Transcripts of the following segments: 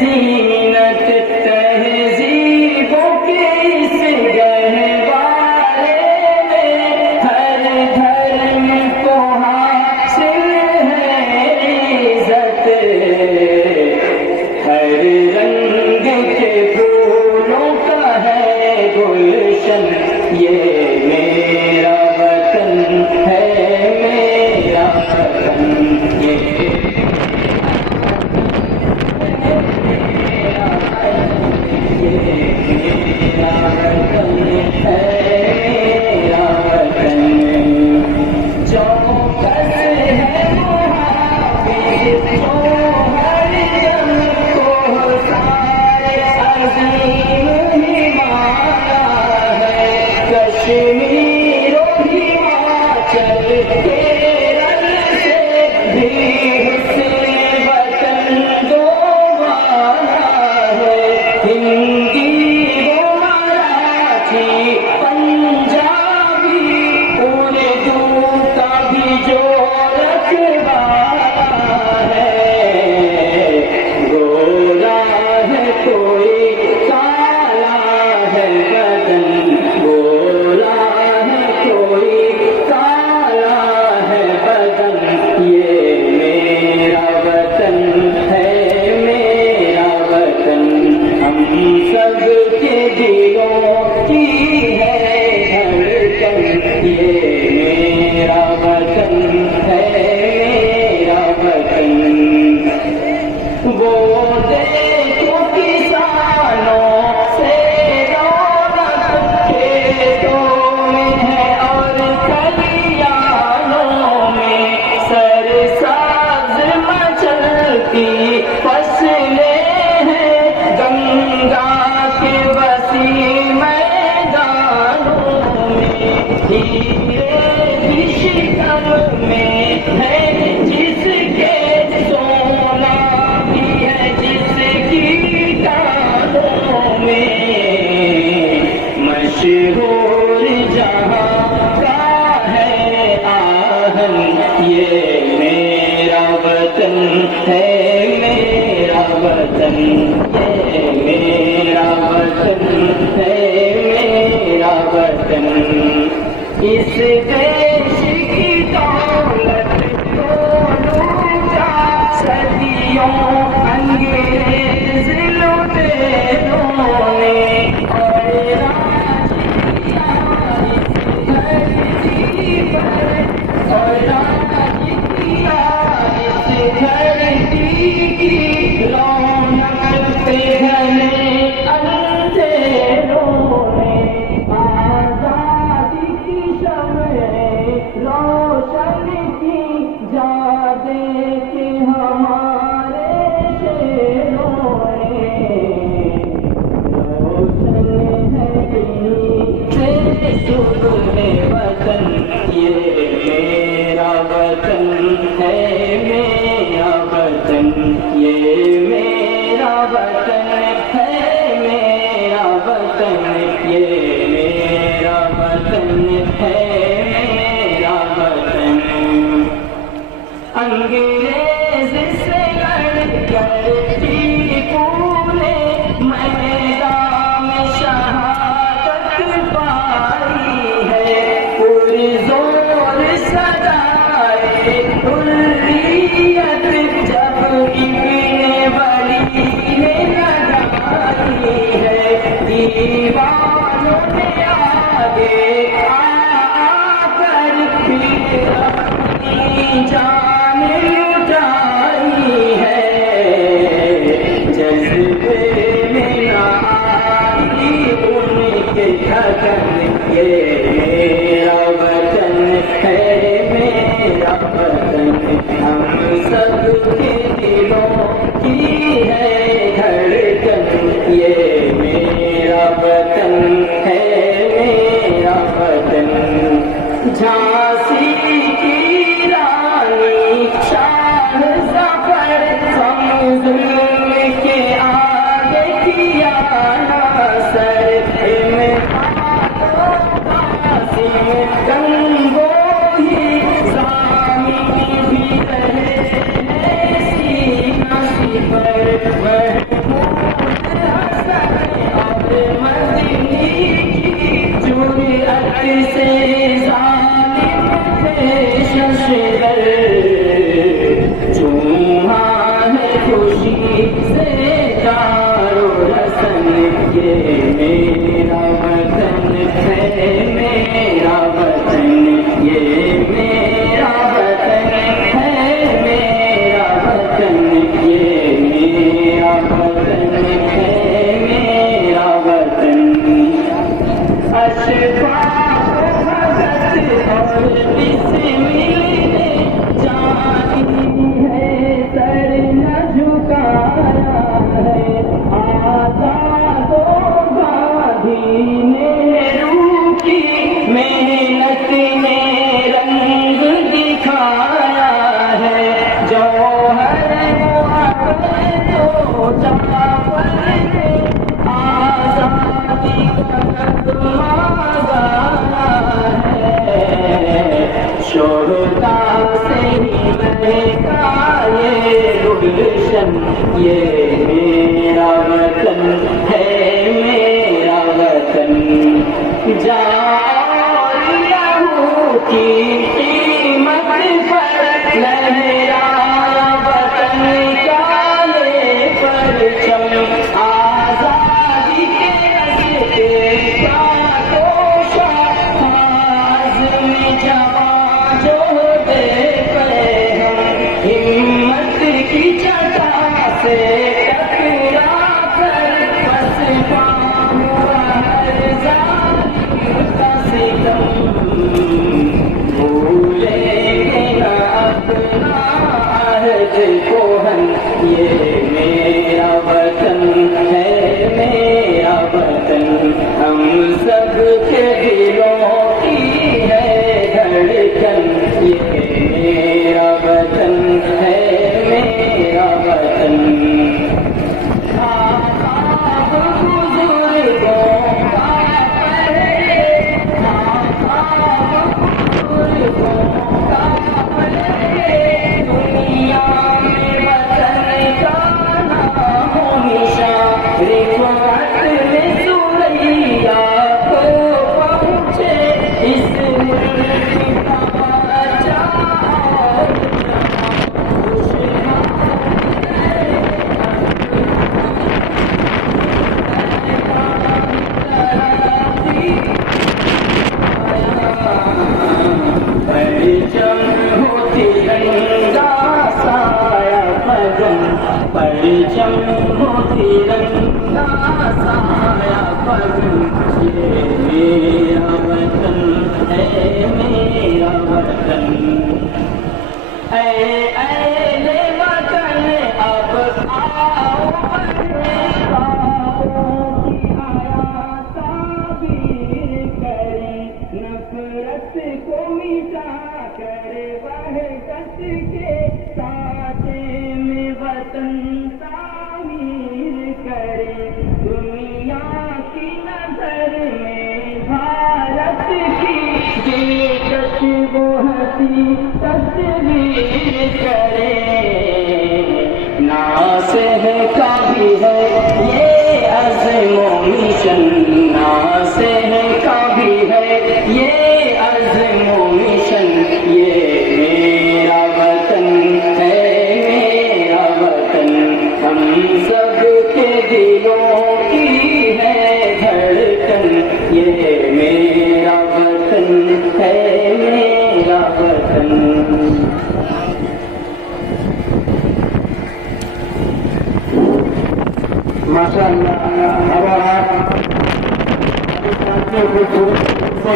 जीनत तहजीबों के सबके दिलों की है धड़कन, ये मेरा वतन है, मेरा वतन। वो देखो किसानों से रौनक खेतों में है और खलियानों में सरसाज मचलती फसलें हैं गंगा के वसी मैदानों में। हीरे की शिकम में है जिसके सोना भी है जिसकी कानों में। मशहूर जहां का है आहन, ये मेरा वतन है, मेरा वतन, ये मेरा वतन है, मेरा वतन। इस देश की दौलत को लूटा सदियों अंग्रेज लुटेरों ने, और राज किया इस धरती पर, और राज किया इस धरती की रौनक पे घने अंधेरों ने। आजादी की शम्में रोशन की जा देके हमारे शेरों ने। रोशन है से सुबह वतन, ये मेरा वतन है, मेरा वतन, ये मेरा वतन है, मेरा वतन, ये मेरा वतन है, मेरा वतन। अंग्रेज से लड़कर टीपू ने मैदान में शहादत पाई है। पूरी जोर सदाए हुर्रियत जब इब्ने वली ने लगाई है। दीवानों ने आगे आकर फिर अपनी जान लुटाई है। जज्बे में ना आई उनके थकन, ये मेरा वतन है, मेरा वतन। हम सबके दिलों की है धड़कन, ये मेरा वतन है, मेरा वतन। झांसी की रानी शाह ज़फ़र जुल्म के आगे किया ना सर। कासिम गंगोही ज़ामी भी रहे सीना सिपर। महमूद हसन अब मदनी की जुर्अत से ज़ालिम थे शशदर। चूमा है खुशी से दारो रसन, ये मेरा वतन है, मेरा वतन, ये मेरा वतन है, मेरा वतन, ये मेरा वतन है, मेरा वतन। अशफाक भगत और बिस्मिल ने जानी है सर न झुकाया है। आजादो गांधी नेहरू की मेहनत में रंग दिखाया है। जौहर मुहर्रर तो जाफर ने आजादी का कदम गाया है। शोहदा से ही कोहन ये मेरा वतन है, मेरा वतन। हम सब के दिलों की है धड़कन, ये मेरा वतन है, मेरा वतन। परचम हो तिरंगा साया पवन, परचम हो तिरंगा साया पवन। ये मेरा वतन है, मेरा वतन। ऐले वतन अब आओ नफरत को मिटा कर वहदत के साथे में वतन तामीर करे। दुनिया की नजर में भारत की बेकस वो हंसी तस्वीर करे। नासिह का भी है ये अज़्म मिशन, नासिह का भी है ये अज़्म मिशन। ये मेरा वतन है, मेरा वतन। हम सब के दिलों की है धड़कन, ये मेरा वतन है, मेरा वतन। माशाअल्लाह। अगर आप खूबसूरत से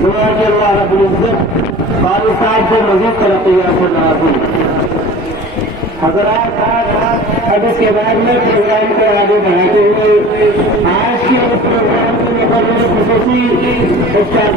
दुआ के अल्लाह रब्बुल इज्जत वाली साहब को मज़ीद तरक्की नसीब। हज़रात, अब इसके बाद में प्रोग्राम को आगे बढ़ाते हुए आज के प्रोग्राम को निकलने खुसूसी उपचार